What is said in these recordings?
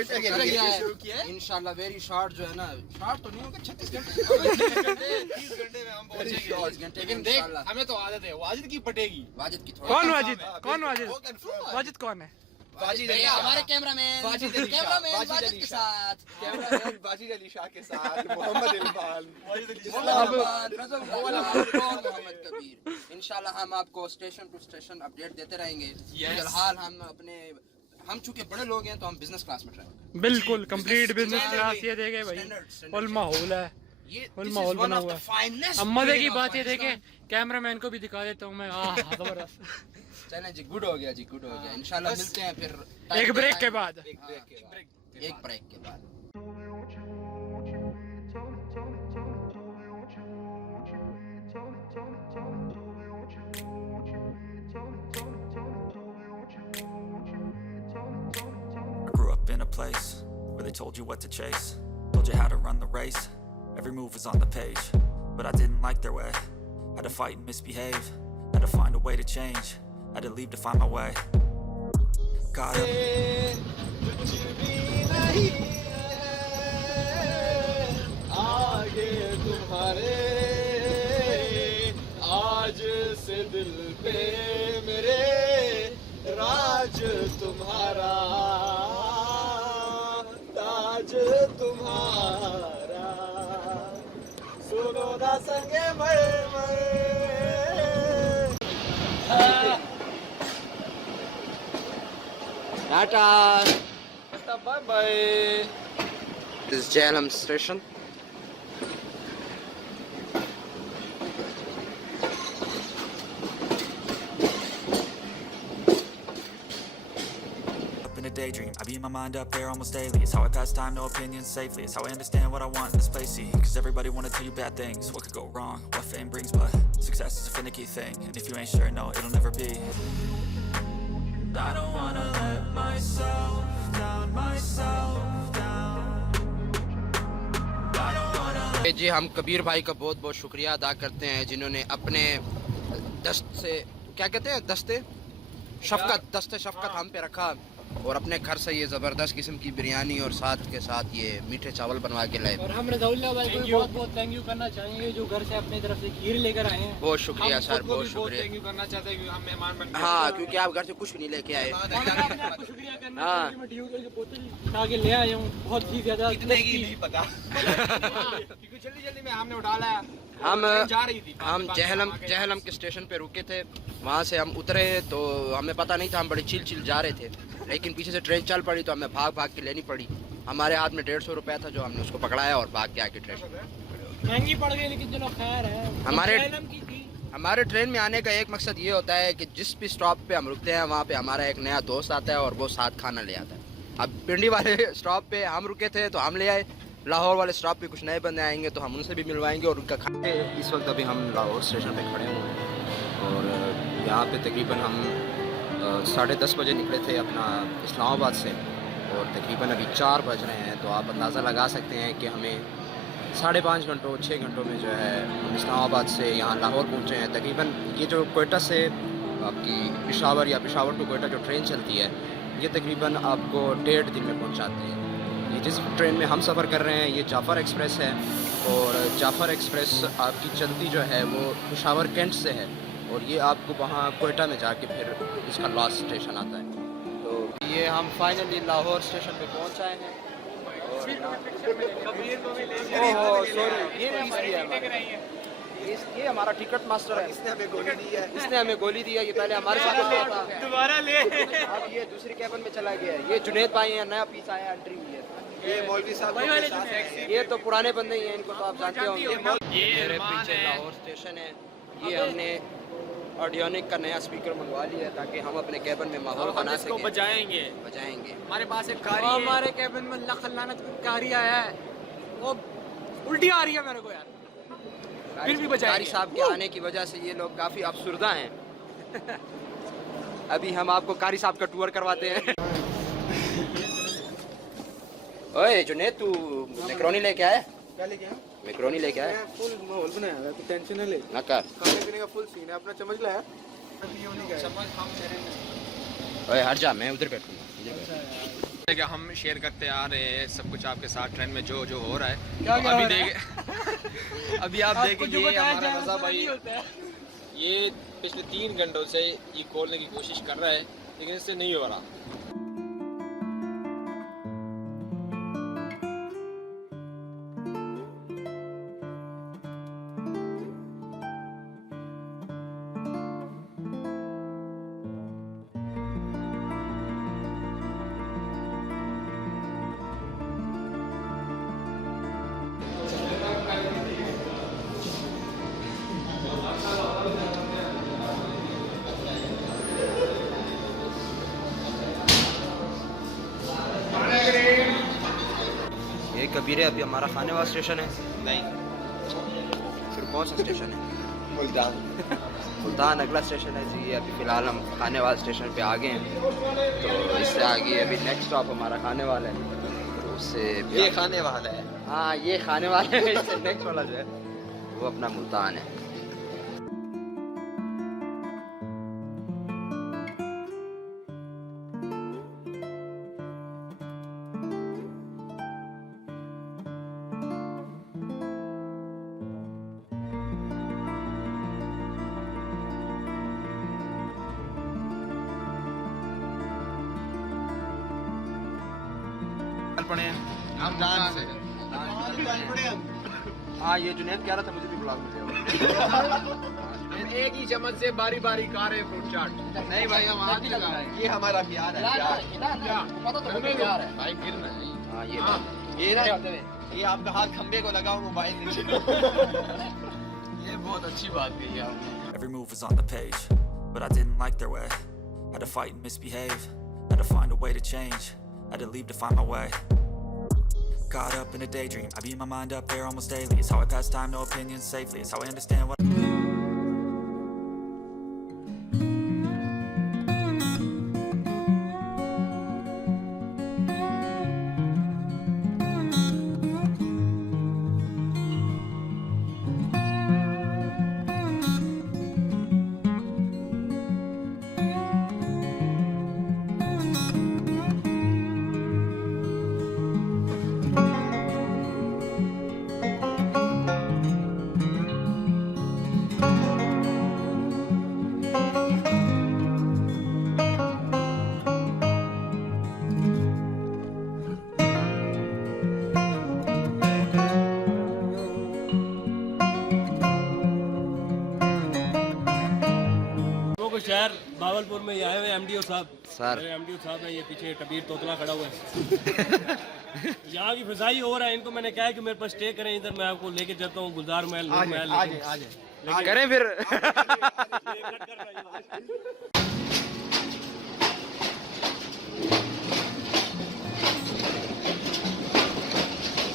इंशाल्लाह very short जो है ना, शॉर्ट तो नहीं होगा 36 घंटे 30 घंटे में हम पहुंचेंगे। 30 घंटे लेकिन देख हमें तो आदत है, वाजिद की पटेगी। वाजिद की कौन वाजिद? कौन वाजिद? वाजिद कौन है? वाजिद हमारे कैमरामैन वाजिद अली के साथ, कैमरामैन वाजिद अली शाह के साथ मोहम्मद इरफान, मोहम्मद कबीर। इंशाल्लाह हम आपको स्टेशन टू स्टेशन अपडेट देते रहेंगे। फिलहाल हम चूंकि बड़े लोग हैं तो हम बिजनेस क्लास में ट्रैवल करेंगे। बिल्कुल कंप्लीट बिजनेस क्लास। ये देखे भाई फुल माहौल है, फुल माहौल बना हुआ है। अब मजे की बात ये देखे, कैमरामैन को भी दिखा देता हूँ मैं। जबरदस्त। चलें जी, गुड हो गया जी, गुड हो गया। इंशाल्लाह मिलते हैं फिर एक ब्रेक के बाद। एक ब्रेक के बाद। I grew up in a place where they told you what to chase, told you how to run the race, every move was on the page, but I didn't like their way, had to fight and misbehave, had to find a way to change, had to leave to find my way. Got up. कुछ भी नहीं आगे तुम्हारे, आज से दिल पे मेरे राज तुम्हारा, ताज तुम्हारा, सुनो ना संगे मैं tata. Bye bye. This is Jhelum station. Up in a daydream, I beat my mind up there almost daily. It's how I pass time, no opinions safely. It's how I understand what I want in this place. See, cause everybody wanna tell you bad things. What could go wrong, what fame brings, but success is a finicky thing. And if you ain't sure, no, it'll never be. I don't wanna let myself down, जी हम कबीर भाई का बहुत बहुत शुक्रिया अदा करते हैं जिन्होंने अपने दस्त से, क्या कहते हैं, दस्ते शफकत हम पे रखा और अपने घर से ये ज़बरदस्त किस्म की बिरयानी और साथ के साथ ये मीठे चावल बनवा के लाए। और हम रज़ाउल्लाह भाई को बहुत बहुत थैंक यू करना चाहेंगे जो घर से अपनी तरफ से खीर लेकर आए हैं। बहुत शुक्रिया सर, बहुत शुक्रिया। थैंक यू करना चाहते हैं क्योंकि हम मेहमान बन गए। हाँ, क्योंकि आप घर से कुछ भी नहीं लेके आए। आपको शुक्रिया करना चाहिए, मैं ड्यूटी की बोतल उठा के ले आया हूँ, बहुत ही ज्यादा इतने की नहीं पता क्योंकि जल्दी में हमने उठा लाया। हम जा रही थी, हम जहलम के स्टेशन पे रुके थे, वहाँ से हम उतरे तो हमें पता नहीं था, हम बड़ी चिल जा रहे थे, लेकिन पीछे से ट्रेन चल पड़ी तो हमें भाग के लेनी पड़ी। हमारे हाथ में 150 रुपया था जो हमने उसको पकड़ाया और भाग के आके ट्रेन महंगी पड़ गई, लेकिन चलो खैर है। हमारे ट्रेन में आने का एक मकसद ये होता है कि जिस भी स्टॉप पे हम रुकते हैं वहाँ पे हमारा एक नया दोस्त आता है और वो साथ खाना ले आता है। अब पिंडी वाले स्टॉप पे हम रुके थे तो हम ले आए, लाहौर वाले स्टॉप पे कुछ नए बंदे आएंगे तो हम उनसे भी मिलवाएंगे और उनका खाने। इस वक्त अभी हम लाहौर स्टेशन पे खड़े हुए हैं और यहाँ पे तकरीबन हम 10:30 बजे निकले थे अपना इस्लामाबाद से और तकरीबन अभी 4 बज रहे हैं, तो आप अंदाज़ा लगा सकते हैं कि हमें 5.5 घंटों 6 घंटों में जो है हम इस्लामाबाद से यहाँ लाहौर पहुँचे हैं। तकरीबन ये जो कोयटा से आपकी पेशावर या पेशावर टू कोयटा जो ट्रेन चलती है ये तकरीबन आपको 1.5 दिन में पहुँचाते हैं। ये जिस ट्रेन में हम सफ़र कर रहे हैं ये जाफ़र एक्सप्रेस है और जाफ़र एक्सप्रेस आपकी चलती जो है वो पेशावर कैंट से है और ये आपको वहाँ कोयटा में जाके फिर इसका लास्ट स्टेशन आता है। तो ये हम फाइनली लाहौर स्टेशन पे पहुँच आए हैं। ये हमारा टिकट मास्टर है, इसने हमें गोली दी है। ये पहले हमारे साथ था, दोबारा ले। अब ये दूसरी कैबिन में चला गया है। ये जुनेद भाई हैं, नया पीस आया, एंट्री हुई है। ये मौलवी साहब ये तो पुराने बंदे ही हैं, इनको तो आप जानते होंगे। मेरे पीछे लाहौर स्टेशन है। ये हमने ऑडियोनिक का नया स्पीकर मंगवा लिया है ताकि हम अपने कैबिन में माहौल बना सकें। बजाएंगे। हमारे पास एक कारी है। हमारे कैबिन में लख लानत कारी आया है, वो उल्टी आ रही है मेरे को यार, फिर भी बजाएंगे। कारी साहब के आने की वजह से ये लोग काफ़ी अफसुर्दा हैं। अभी हम आपको कारी साहब का टूर करवाते हैं। ओए जुनेद, तू मैक्रोनी लेके आया? क्या लेके आया? मैक्रोनी लेके आया? फुल माहौल बनाया है, तो टेंशन न ले। ना कर, खाने पीने का फुल सीन है। अपना चम्मच लाया? चम्मच हम ओए हट जा, मैं उधर बैठूंगा। कि हम शेयर करते आ रहे हैं सब कुछ आपके साथ ट्रेन में जो जो हो रहा है। क्या तो क्या अभी हो रहा है? अभी आप देखेंगे ये हमारा रज़ा भाई ये पिछले 3 घंटों से ये खोलने की कोशिश कर रहा है लेकिन इससे नहीं हो रहा। ये कबीर है, अभी हमारा खाने वाला स्टेशन है। नहीं फिर कौन सा स्टेशन है? मुल्तान। मुल्तान अगला स्टेशन है जी। ये अभी फ़िलहाल हम खाने वाले स्टेशन पे आ गए हैं, तो इससे आगे अभी नेक्स्ट स्टॉप हमारा खाने वाला है, तो उससे ये खाने वाला है। हाँ ये खाने वाले हैं, इससे नेक्स्ट वाला जो है वो अपना मुल्तान है। पड़े हैं हम जान से। हाँ ये जुनैद कह रहा था मुझे भी ब्लॉग मिल एक ही चम्मच से बारी बारी खा रहे फ्रूट चाट। नहीं भाई हम आज ये हमारा प्यार है। प्यार है भाई गिर ना हाँ ये ना ये आपका हाथ खंबे को लगाओ मोबाइल नीचे। ये बहुत अच्छी बात कही आपने। Every move was on the page, but I didn't like their way. Had to fight and misbehave, had to find a way to change, had to leave to find my way. Caught up in a daydream, I beat my mind up there almost daily. It's how I pass time, no opinions safely. It's how I understand what शहर भावलपुर में आए हुए MDO साहब। Sir MDO साहब है, ये पीछे कबीर तोतला खड़ा हुआ है। यहाँ की फिजाई हो रहा है, इनको मैंने कहा है कि मेरे पास स्टे करें इधर, मैं आपको लेके चलता हूँ गुलजार महल, नूर महल। करें फिर।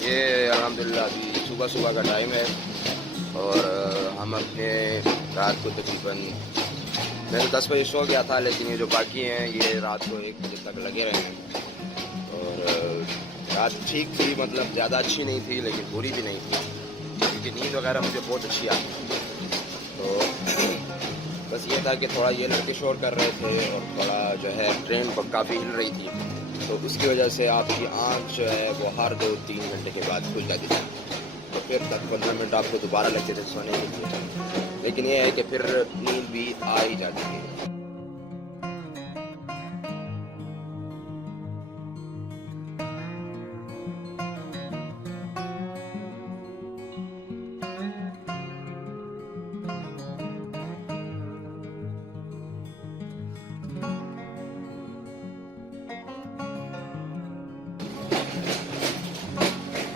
ये अल्हम्दुलिल्लाह अभी सुबह सुबह का टाइम है और हम अपने रात को तकरीबन मैं तो 10 बजे सो गया था, लेकिन ये जो बाकी हैं ये रात को 1 बजे तक लगे रहे हैं। और रात ठीक थी, मतलब ज़्यादा अच्छी नहीं थी लेकिन बुरी भी नहीं थी, क्योंकि नींद वगैरह मुझे बहुत अच्छी आती। तो बस ये था कि थोड़ा ये लड़के शोर कर रहे थे और थोड़ा जो है ट्रेन पर काफ़ी हिल रही थी, तो उसकी वजह से आपकी आँख जो है वो हर 2-3 घंटे के बाद खुल जाती थी। तो फिर 10-15 मिनट आपको दोबारा लगते थे सोने के लिए, लेकिन ये है कि फिर नींद भी आ ही जाती है।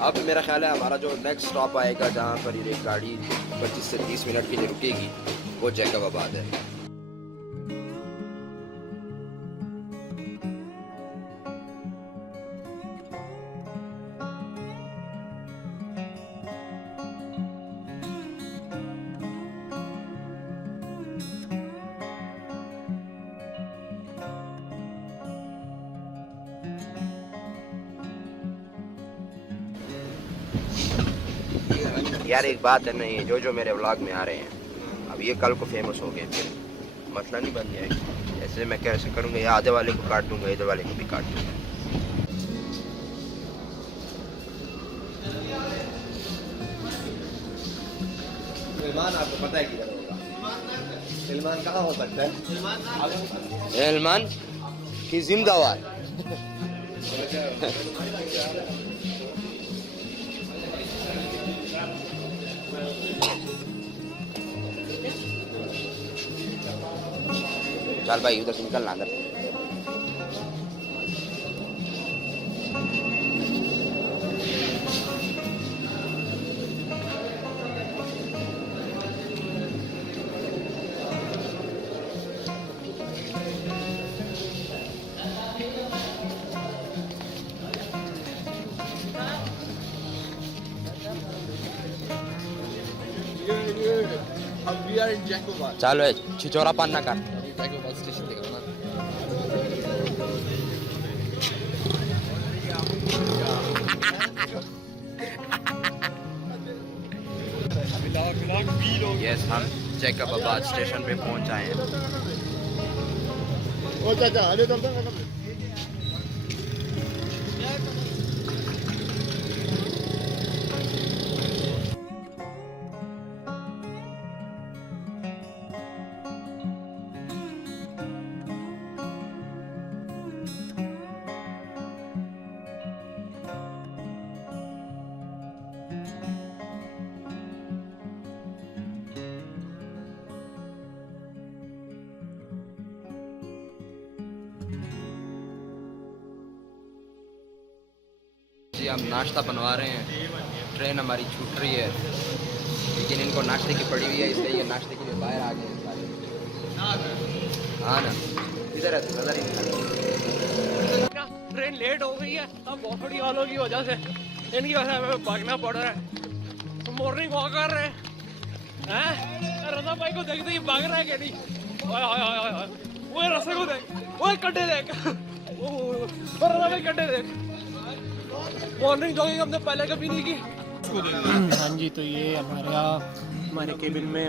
अब मेरा ख्याल है हमारा जो नेक्स्ट स्टॉप आएगा जहाँ पर ये गाड़ी 25 से 30 मिनट के लिए रुकेगी वो जैकबाबाद है। यार एक बात है ना, ये जो मेरे व्लॉग में आ रहे हैं अब ये कल को फेमस हो गए, फिर मसला नहीं बन जाएगा। ऐसे मैं कैसे करूँगा, ये आधे वाले को काट दूँगा, इधर वाले को भी काट दूँगा। सलमान आपको पता है किधर होगा? सलमान कहाँ हो सकता है? सलमान की जिंदाबाद। चल भाई उधर से निकलना अंदर। चलो छिचोरा पान ना कर। यस हम जैकबाबाद स्टेशन पे पहुंच आए हैं। जी हम नाश्ता बनवा रहे हैं। ट्रेन हमारी छूट रही है लेकिन इनको नाश्ते की पड़ी हुई है इसलिए ये नाश्ते के लिए बाहर आ गए हैं सारे। हाँ ना इधर है नजर ही नहीं। ट्रेन लेट हो गई है अब बहुत बड़ी वालों की वजह से, इनकी वजह से हमें भागना पड़ रहा है। मॉर्निंग वॉक कर रहे हैं। रजा भाई को देखते ही भाग रहा है क्या नहीं। वो रस्ते को देख, वो कड्डे देख, रजा भाई कड्डे देख। मॉर्निंग जॉगिंग हमने पहले कभी नहीं की। हाँ जी तो ये हमारे केबिन में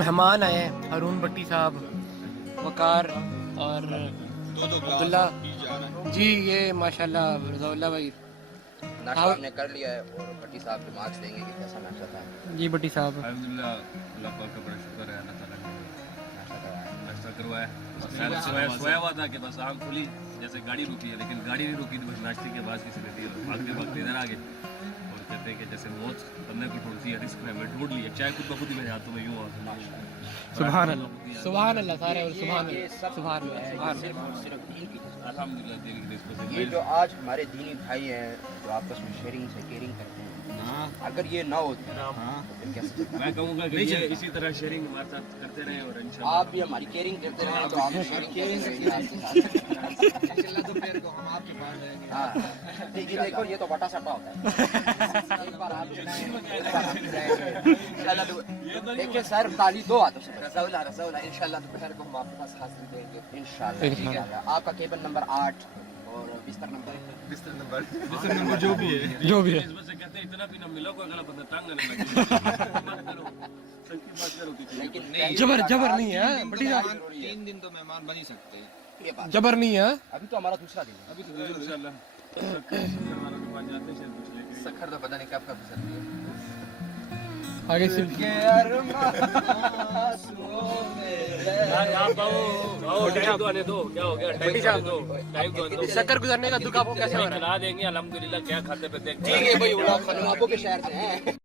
मेहमान आए हैं, हारून भट्टी साहब, वकार और अब्दुल्ला जी। ये माशाल्लाह रज़ाउल्लाह भाई नाश्ता हमने कर लिया है और भट्टी साहब के मार्क्स देंगे कि कैसा नाश्ता था। जी भट्टी साहब अल्हम्दुलिल्लाह, अल्लाह पाक का बड़ा शुक्र है, अल्लाह ताला ने नाश्ता करवाया। सोया हुआ था कि बस आँख खुली जैसे गाड़ी रुकी है, लेकिन गाड़ी नहीं रुकी तो बस नाश्ते के बाद किसी ने दी और भागते भागते इधर आ गए और कहते हैं कि जैसे मौत करने को ढूंढती है रिस्क में ढूंढ ली। चाहे खुद ब खुद ही मेरे हाथों में यूँ आ। सुभान अल्लाह, सुभान अल्लाह सारे और सुभान ये अल्लाह, सब सुभान अल्लाह, सुभान सिर्फ अल्लाह। और सिर्फ दीन की वजह अल्हम्दुलिल्लाह दिल की रिस्क से। से ये जो आज हमारे दीनी भाई हैं जो आपस में शेयरिंग से केयरिंग करते हैं, अगर ये ना होते तो फिर कैसे? मैं कहूँगा कि ये इसी तरह शेयरिंग हमारे साथ करते रहें और इंशाल्लाह आप भी हमारी केयरिंग करते रहें तो आप शेयरिंग करेंगे आपके साथ। हाँ ठीक है, देखो ये तो बटा सटा होता है। एक बार आप देखिए सर ताली दो हाथों से रज़ाउल्लाह इंशाल्लाह दोपहर को हम आपके पास हाजिर देंगे इंशाल्लाह। ठीक है आपका केबिन नंबर 8 और बिस्तर नंबर जो भी है इस वजह से कहते हैं इतना भी ना मिलो कोई गलत बंदा तंग नहीं लगे। लेकिन जबर नहीं है बड़ी 3 दिन तो मेहमान बन ही सकते हैं। ये बात जबर नहीं है। अभी तो हमारा दूसरा दिन है। अभी तो इंशाल्लाह सखर तो पता नहीं कब कब गुजरती है। आगे से शक्कर गुजरने का दुख आपको कैसे हो रहा है? खिला देंगे अल्हम्दुलिल्लाह। क्या खाते पे देख ठीक है भाई खनवाबों के शहर से हैं।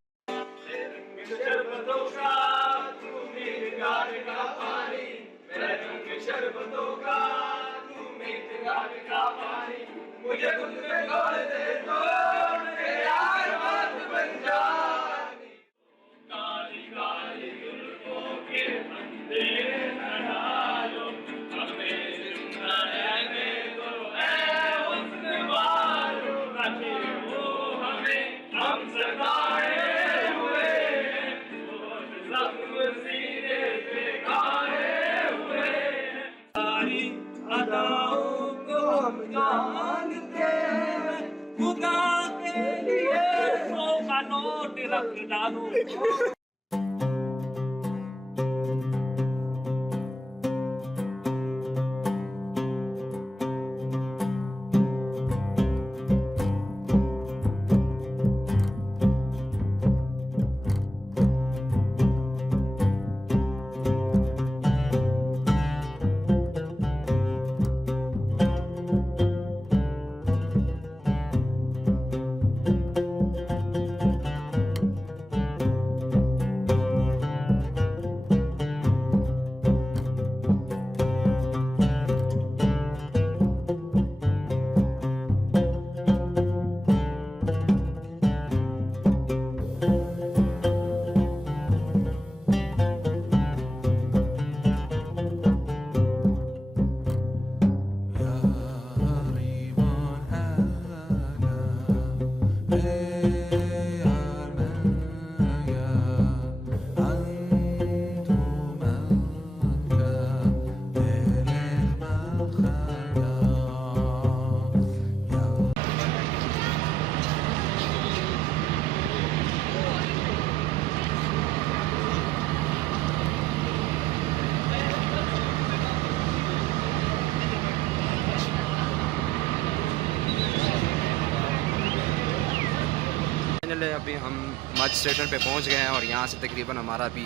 फाइनली अभी हम मच स्टेशन पे पहुंच गए हैं और यहाँ से तकरीबन हमारा भी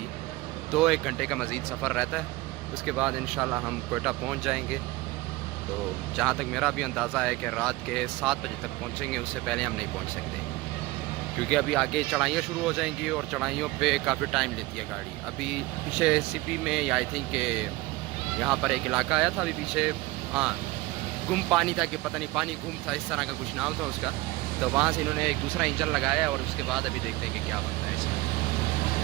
2-1 घंटे का मज़ीद सफ़र रहता है। उसके बाद इंशाल्लाह हम कोयटा पहुंच जाएंगे। तो जहाँ तक मेरा भी अंदाज़ा है कि रात के 7 बजे तक पहुँचेंगे, उससे पहले हम नहीं पहुँच सकते क्योंकि अभी आगे चढ़ाइयाँ शुरू हो जाएंगी और चढ़ाइयों पे काफ़ी टाइम लेती है गाड़ी। अभी पीछे सीपी में या आई थिंक के यहाँ पर एक इलाका आया था अभी पीछे, हाँ गुम पानी था कि पता नहीं पानी गुम था, इस तरह का कुछ नाम था उसका। तो वहाँ से इन्होंने एक दूसरा इंजन लगाया और उसके बाद अभी देखते हैं कि क्या बनता है इसमें।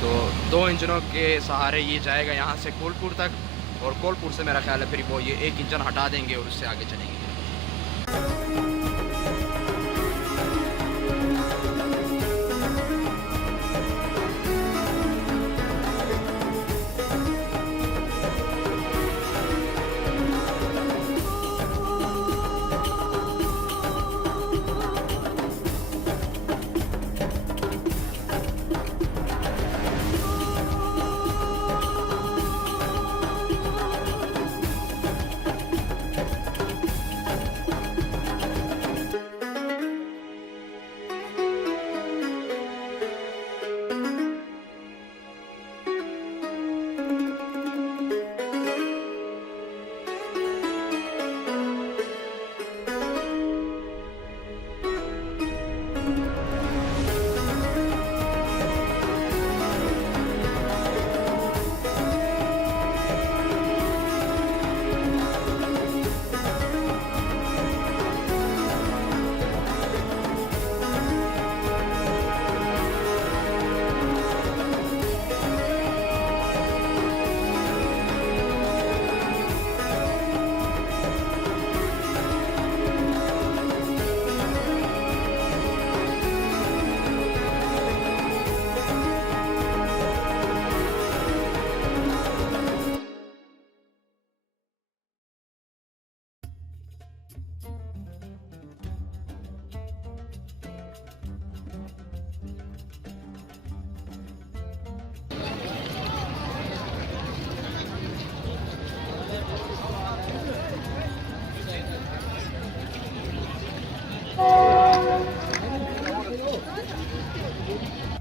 तो 2 इंजनों के सहारे ये जाएगा यहाँ से कोलपुर तक, और कोलपुर से मेरा ख्याल है फिर वो ये एक इंजन हटा देंगे और उससे आगे चलेंगे।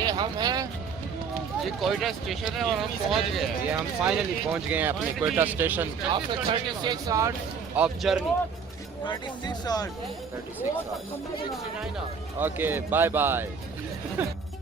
ये हम हैं, ये कोयटा स्टेशन है और हम पहुंच गए हैं। ये हम फाइनली पहुंच गए हैं अपने Quetta station after 36 hours of journey. 36 hours 36 69 hours okay bye bye.